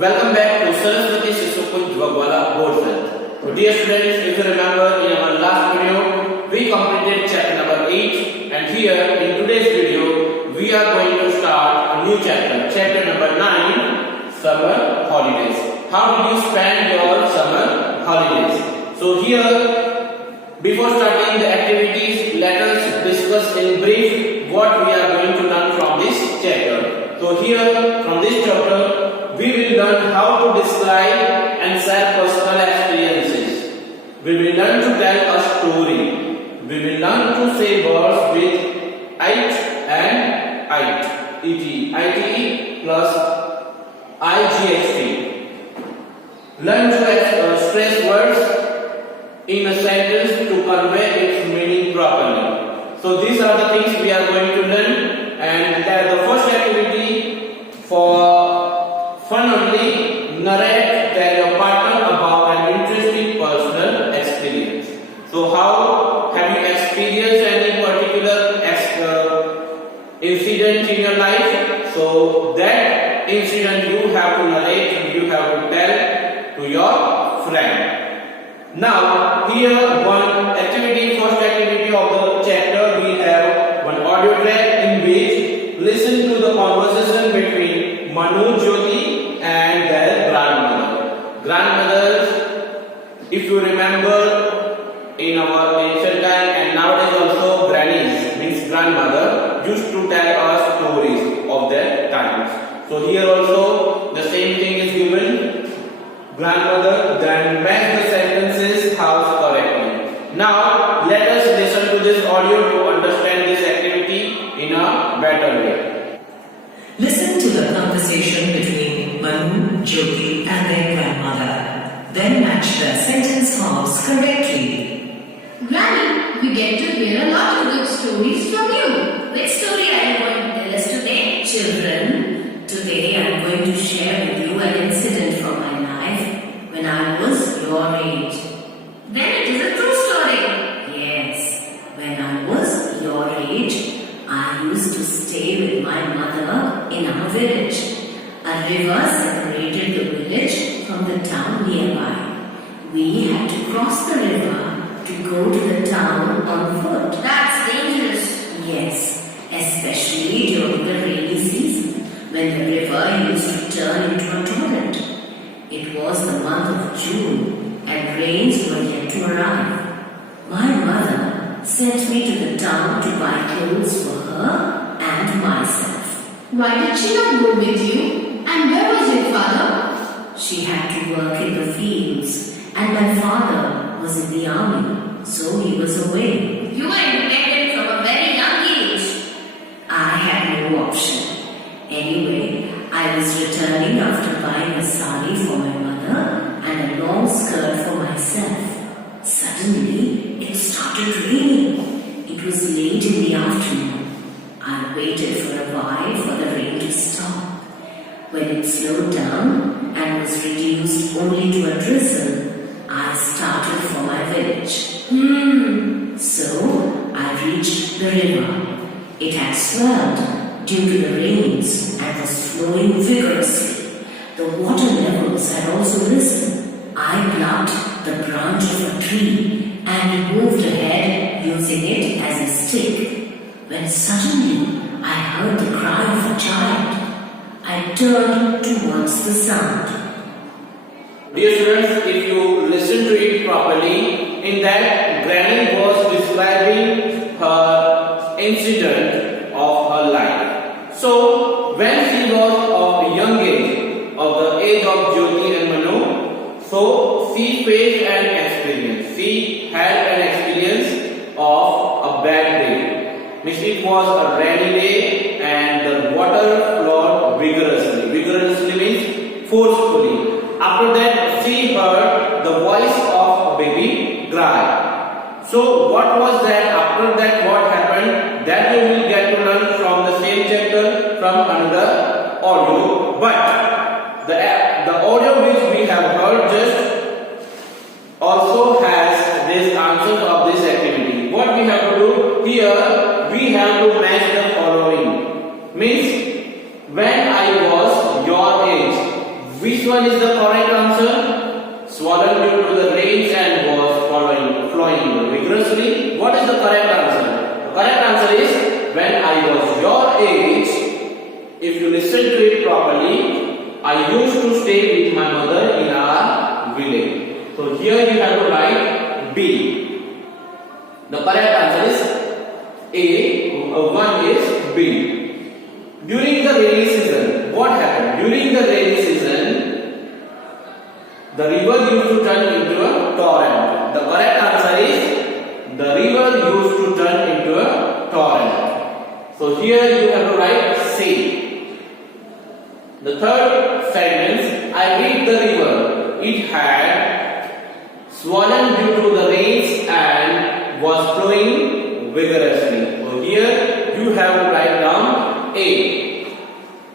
Welcome back to Saraswati Shishukul Jwagwala Board Health. So dear students, if you remember in our last video, we completed chapter number 8 and here in today's video, we are going to start a new chapter, chapter number 9, Summer Holidays. How did you spend your summer holidays? So here, before starting the activities, let us discuss in brief what we are going to learn from this chapter. So here, from this chapter, we will learn how to describe and share personal experiences. We will learn to tell a story. We will learn to say words with it and it, ite plus igst. Learn to express words in a sentence to convey its meaning properly. So these are the things we are going to learn, and the first activity for fun only, narrate, tell your partner about an interesting personal experience. So how have you experienced any particular incident in your life? So that incident you have to narrate, you have to tell to your friend. Now here one activity, first activity of the chapter, we have one audio track in which listen to the conversation between Manu, Jyoti and their grandmother. Grandmothers, if you remember in our ancient time and nowadays also grannies means grandmother used to tell us stories of their times. So here also the same thing is given, grandmother, then match the sentences house correctly. Now let us listen to this audio to understand this activity in a better way. Listen to the conversation between Manu, Jyoti and their grandmother. Then match the sentence halves correctly. Granny, we get to hear a lot of good stories from you. Which story are you going to tell us today? Children, today I am going to share with you an incident from my life when I was your age. Then it is a true story. Yes, when I was your age, I used to stay with my mother in our village. A river separated the village from the town nearby. We had to cross the river to go to the town on foot. That's dangerous. Yes, especially during the rainy season when the river used to turn into a torrent. It was the month of June and rains were yet to arrive. My mother sent me to the town to buy clothes for her and myself. Why did she not go with you? And where was your father? She had to work in the fields and my father was in the army, so he was away. You were independent from a very young age. I had no option. Anyway, I was returning after buying a sari for my mother and a long skirt for myself. Suddenly, it started raining. It was late in the afternoon. I waited for a while for the rain to stop. When it slowed down and was reduced only to a drizzle, I started for my village. So, I reached the river. It had swelled due to the rains and was flowing vigorously. The water levels had also risen. I plucked the branch of a tree and moved ahead using it as a stick. When suddenly I heard the cry of a child. I turned towards the sound. Dear students, if you listen to it properly, in that Granny was describing her incident of her life. So when she was of a young age, of the age of Jyoti and Manu, so she faced an experience. She had an experience of a bad day. It was a rainy day and the water flowed vigorously. Vigorously means forcefully. After that, she heard the voice of a baby cry. So what was that? After that, what happened? That you will get to learn from the same chapter from another audio. But the audio which we have heard just also has this answer of this activity. What we have to do here, we have to match the following. Means when I was your age, which one is the correct answer? Swollen due to the rains and was flowing vigorously. What is the correct answer? The correct answer is when I was your age, if you listen to it properly, I used to stay with my mother in our village. So here you have to write B. The correct answer is A. One is B. During the rainy season, what happened? During the rainy season, the river used to turn into a torrent. The correct answer is the river used to turn into a torrent. So here you have to write C. The third sentence, I read the river. It had swollen due to the rains and was flowing vigorously. So here you have to write down A.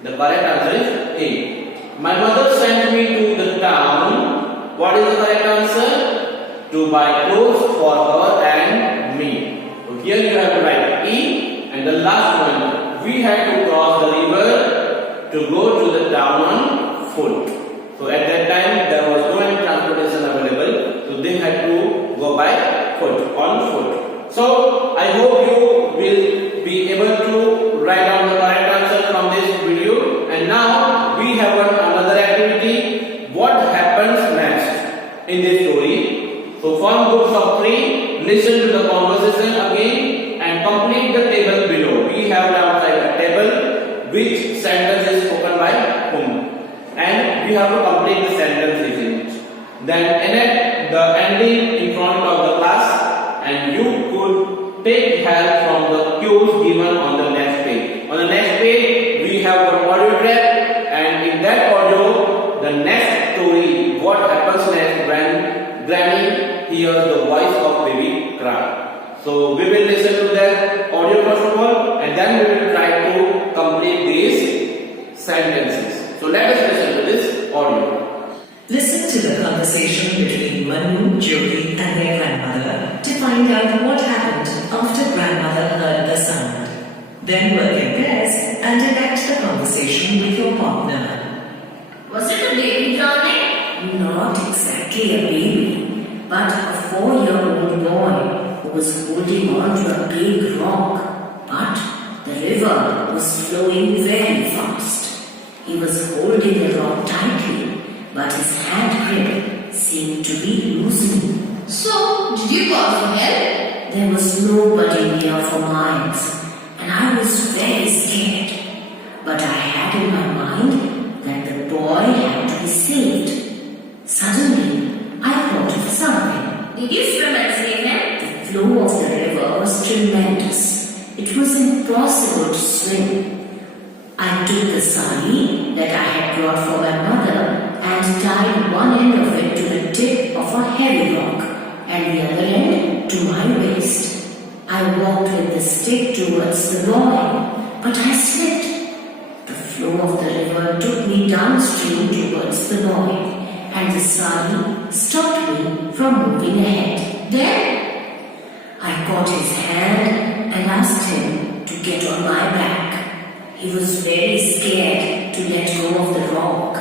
The correct answer is A. My mother sent me to the town. What is the correct answer? To buy clothes for her and me. So here you have to write E. And the last one, we had to cross the river to go to the town on foot. So at that time there was no any transportation available. So they had to go by foot, on foot. So I hope you will be able to write down the correct answer from this video. And now we have another activity. What happens next in this story? So form groups of 3, listen to the conversation again and complete the table below. We have outside a table which sentence is spoken by whom. And we have to complete the sentences in it. Then enact the ending in front of the class and you could take help from the cues given on the next page. On the next page we have an audio track and in that audio the next story, what happens next when Granny hears the voice of baby cry. So we will listen to that audio first of all and then we will try to complete these sentences. So let us listen to this audio. Listen to the conversation between Manu, Jyoti and their grandmother to find out what happened after grandmother heard the sound. Then work in pairs and enact the conversation with your partner. Was it a baby drowning? Not exactly a baby, but a 4-year-old boy who was holding on to a big rock. But the river was flowing very fast. He was holding the rock tightly, but his hand grip seemed to be loosening. So, did you call for help? There was nobody near for miles, and I was very scared. But I had in my mind that the boy had to be saved. Suddenly, I thought of something. Did you swim and save him? The flow of the river was tremendous. It was impossible to swim. I took the sari that I had brought for my mother and tied one end of it to the tip of a heavy rock and the other end to my waist. I walked with the stick towards the boy, but I slipped. The flow of the river took me downstream towards the boy, and the sari stopped me from moving ahead. Then, I caught his hand and asked him to get on my back. He was very scared to let go of the rock,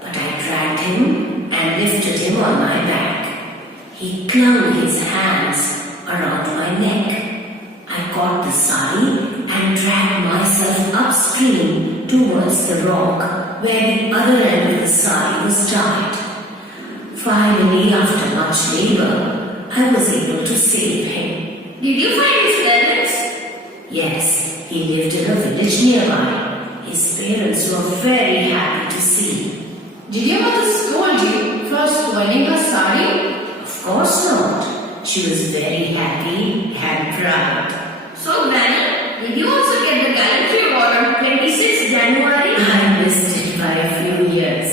but I dragged him and lifted him on my back. He clung his hands around my neck. I caught the sari and dragged myself upstream towards the rock where the other end of the sari was tied. Finally, after much labor, I was able to save him. Did you find his parents? Yes, he lived in a village nearby. His parents were very happy to see. did your mother scold you for spoiling her sari? Of course not. She was very happy and proud. So, Granny, did you also get the Gallantry Award on 26 January? I missed it by a few years.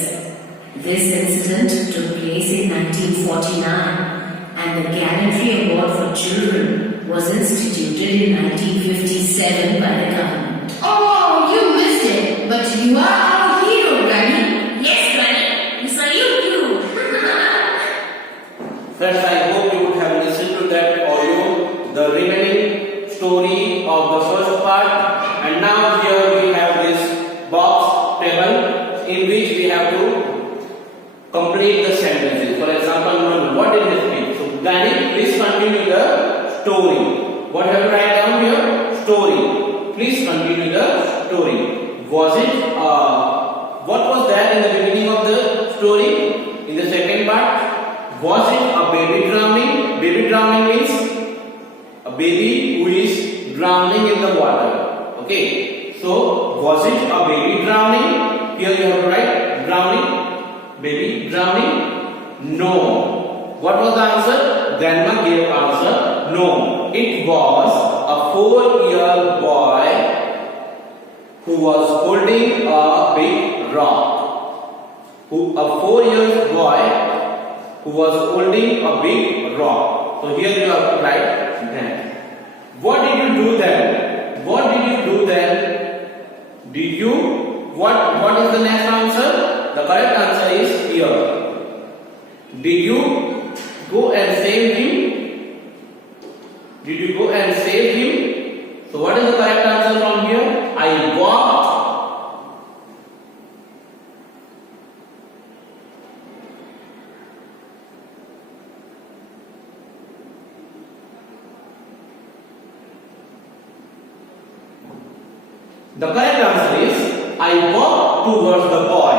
This incident took place in 1949 and the Gallantry Award for Children was instituted in 1957 by the government. Oh, you missed it. But you are our hero, Granny. Yes, Granny. We salute you. Friends, I hope you would have listened to that audio, the remaining story of the first part. And now here we have this box table in which we have to complete the sentences. For example, Manu, what did he speak? So, Granny, please continue the story. What have you write down here? Story. Please continue the story. Was it, what was that in the beginning of the story? In the second part, was it a baby drowning? Baby drowning means a baby who is drowning in the water. Okay. So, was it a baby drowning? Here you have to write drowning. Baby drowning? No. What was the answer? Grandma gave answer. No. It was a 4-year boy who was holding a big rock. A 4-year boy who was holding a big rock. So here you have to write then. What did you do then? What did you do then? Did you? What is the next answer? The correct answer is here. Did you go and save him? Did you go and save him? So what is the correct answer from here? I walked. The correct answer is I walked towards the boy.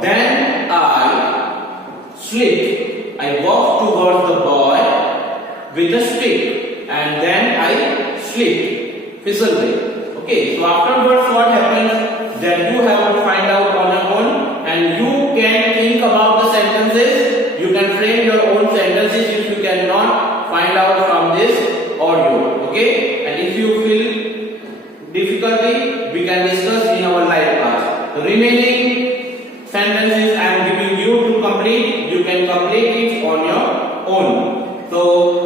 Then I slipped. I walked towards the boy with a stick and then I slipped, fizzled it. Okay, so afterwards what happens? Then you have to find out on your own and you can think about the sentences. You can frame your own sentences if you cannot find out from this audio. Okay, and if you feel difficulty, we can discuss in our live class. The remaining sentences I am giving you to complete, you can complete it on your own. So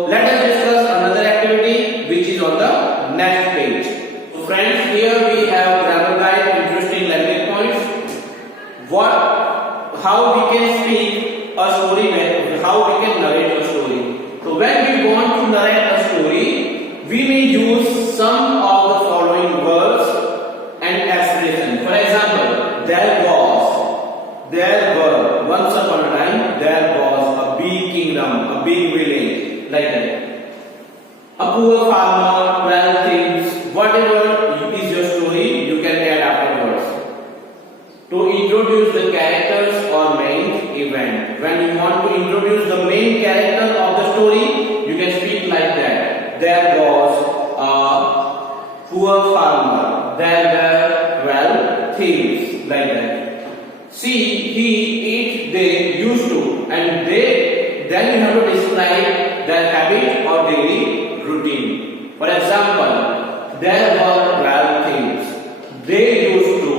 let us discuss another activity which is on the next page. So friends, here we have grammar guide, interesting language points. How we can speak a story, how we can narrate a story. So when we want to narrate a story, we may use some of the following words and expressions. For example, there were, once upon a time, there was a big kingdom, a big village, like that. A poor farmer, 12 things, whatever is your story, you can add afterwards. To introduce the characters or main event. When you want to introduce the main character of the story, you can speak like that. There was a poor farmer. There were 12 thieves, like that. See, he, it, they, used to, and they. Then you have to describe their habit or daily routine. For example, there were 12 thieves. They used to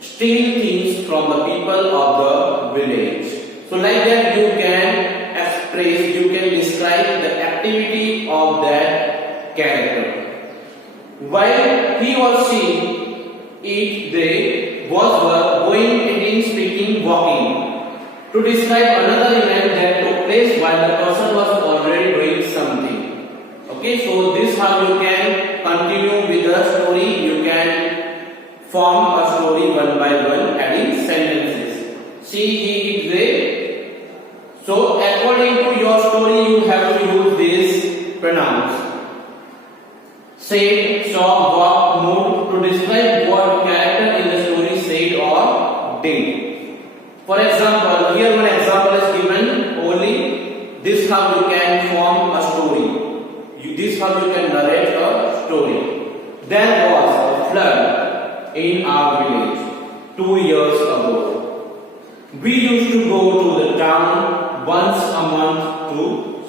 steal things from the people of the village. So like that you can express, you can describe the activity of that character. While he or she, it, they, was going, eating, speaking, walking. To describe another event that took place while the person was already doing something. Okay, so this how you can continue with the story. You can form a story one by one, adding sentences. She, he, they. So according to your story, you have to use these pronouns. Said, saw, walked, moved to describe what character in the story said or did. For example, here one example is given only. This how you can form a story. This how you can narrate a story. There was a flood in our village 2 years ago. We used to go to the town once a month to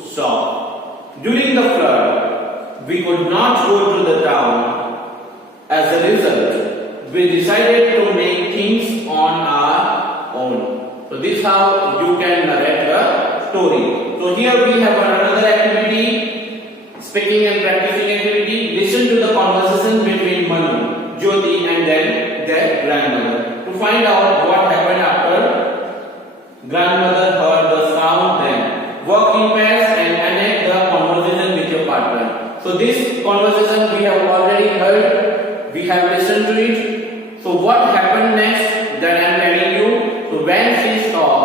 shop. During the flood, we could not go to the town. As a result, we decided to make things on our own. So this is how you can narrate the story. So here we have another activity, speaking and practicing activity. Listen to the conversation between Manu, Jyoti and then their grandmother. To find out what happened after grandmother heard the sound, then work in pairs and enact the conversation with your partner. So this conversation we have already heard, we have listened to it. So what happened next that I am telling you? So when she saw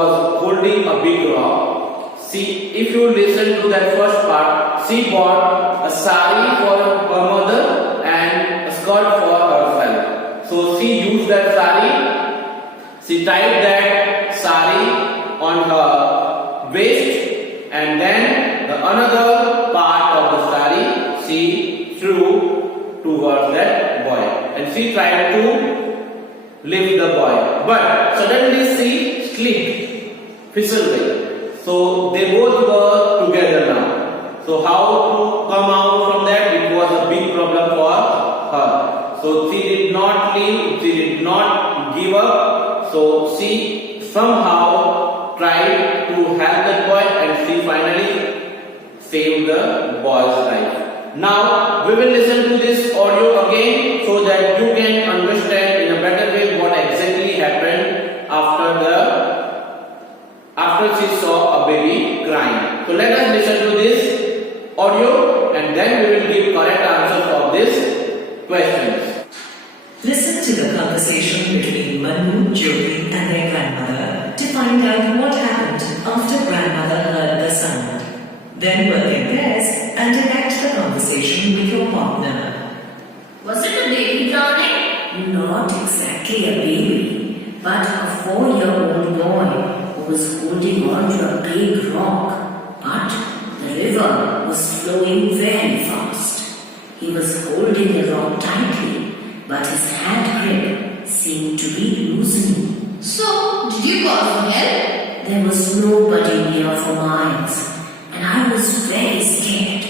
was holding a big rock. See, if you listen to that first part, she bought a sari for her mother and a skirt for herself. So she used that sari. She tied that sari on her waist, and then the another part of the sari she threw towards that boy, and she tried to lift the boy, but suddenly she slipped, fizzled. So they both were together now. So how to come out from that? It was a big problem for her. So she did not leave, she did not give up. So she somehow tried to help that boy, and she finally saved the boy's life. Now we will listen to this audio again so that you can understand in a better way what exactly happened after she saw a baby crying. So let us listen to this audio and then we will give correct answers for these questions. Listen to the conversation between Manu, Jyoti and their grandmother to find out what happened after grandmother heard the sound. Then work in pairs and enact the conversation with your partner. Was it a baby drowning? Not exactly a baby, but a 4-year-old boy who was holding on to a big rock. But the river was flowing very fast. He was holding the rock tightly, but his hand grip seemed to be loosening. So, did you call for help? There was nobody near for miles, and I was very scared.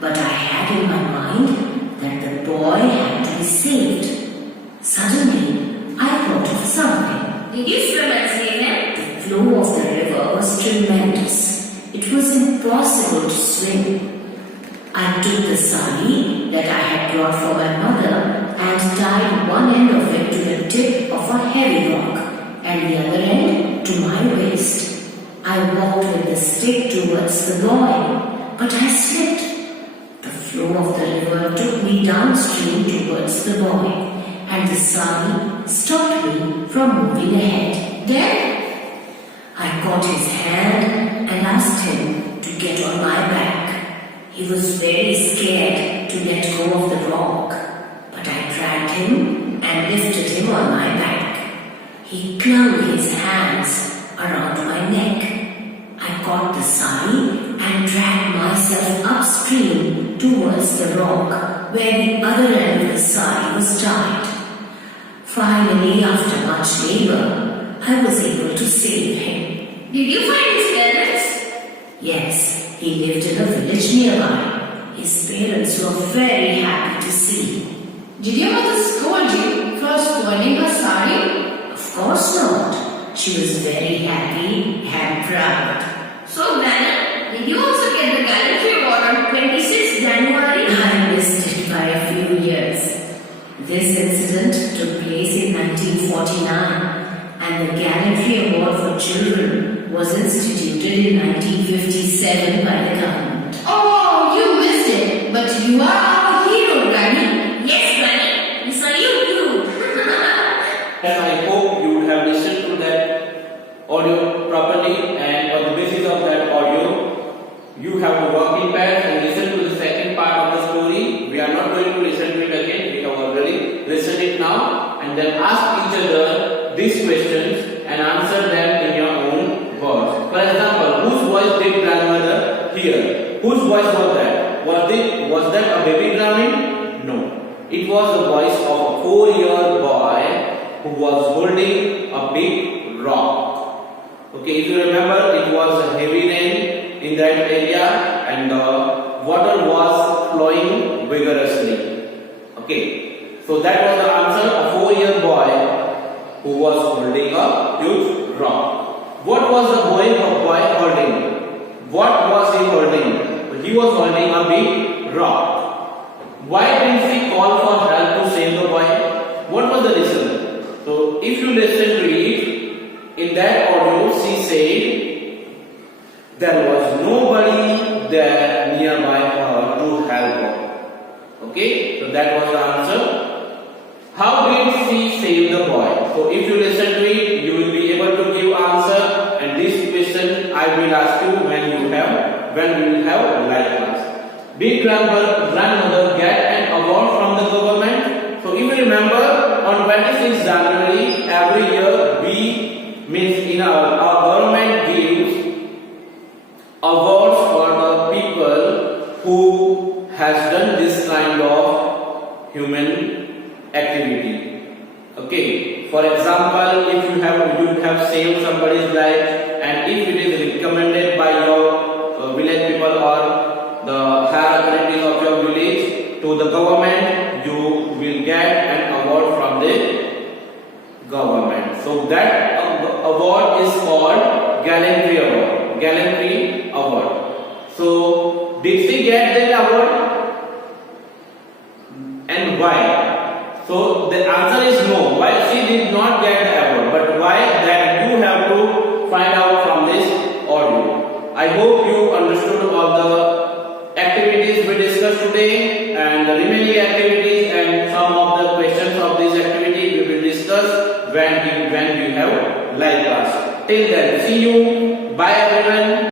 But I had in my mind that the boy had to be saved. Suddenly, I thought of something. Did you swim and save him? The flow of the river was tremendous. It was impossible to swim. I took the sari that I had brought for my mother and tied one end of it to the tip of a heavy rock and the other end to my waist. I walked with the stick towards the boy, but I slipped. The flow of the river took me downstream towards the boy, and the sari stopped me from moving ahead. Then I caught his hand and asked him to get on my back. He was very scared to let go of the rock, but I dragged him and lifted him on my back. He clung his hands around my neck. I caught the sari and dragged myself upstream towards the rock where the other end of the sari was tied. Finally, after much labor, I was able to save him. Did you find his parents? Yes, he lived in a village nearby. His parents were very happy to see me. Did your mother scold you for spoiling her sari? Of course not. She was very happy and proud. So, Granny, did you also get the Gallantry Award on 26th January? I missed it by a few years. This incident took place in 1949, and the Gallantry Award for Children was instituted in 1957 by the government. Oh, you missed it. But you are our hero, Granny. Yes, Granny, we salute you. And I hope you would have listened to that audio properly, and on the basis of that audio, you have to work in pairs and listen to the second part of the story. We are not going to listen to it again. We have already listened it now, and then ask each other these questions and answer them in your own words. For example, whose voice did grandmother hear? Whose voice was that? Was that a baby drowning? No. It was the voice of a 4-year boy who was holding a big rock. Okay, if you remember, it was a heavy rain in that area and the water was flowing vigorously. Okay, so that was the answer, a 4-year boy who was holding a huge rock. What was the boy holding? What was he holding? He was holding a big rock. Why didn't he call for help to save the boy? What was the reason? So if you listen to it, in that audio she said there was nobody there nearby her to help her. Okay, so that was the answer. How did she save the boy? So if you listen to it, you will be able to give answer I will ask you when we will have live class. Did grandmother get an award from the government? So if you remember, on 26th January every year we means in our government gives awards for the people who has done this kind of human activity. Okay, for example, if you have saved somebody's life, and if it is recommended by your village people or the higher authorities of your village to the government, you will get an award from the government. So that award is called gallantry award. Gallantry award. So did she get that award? And why? So the answer is no. Why she did not get the award? But why? That you have to find out from this audio. I hope you understood all the activities we discussed today, and the remaining activities and some of the questions of this activity we will discuss when we have live class. Till then, see you. Bye everyone.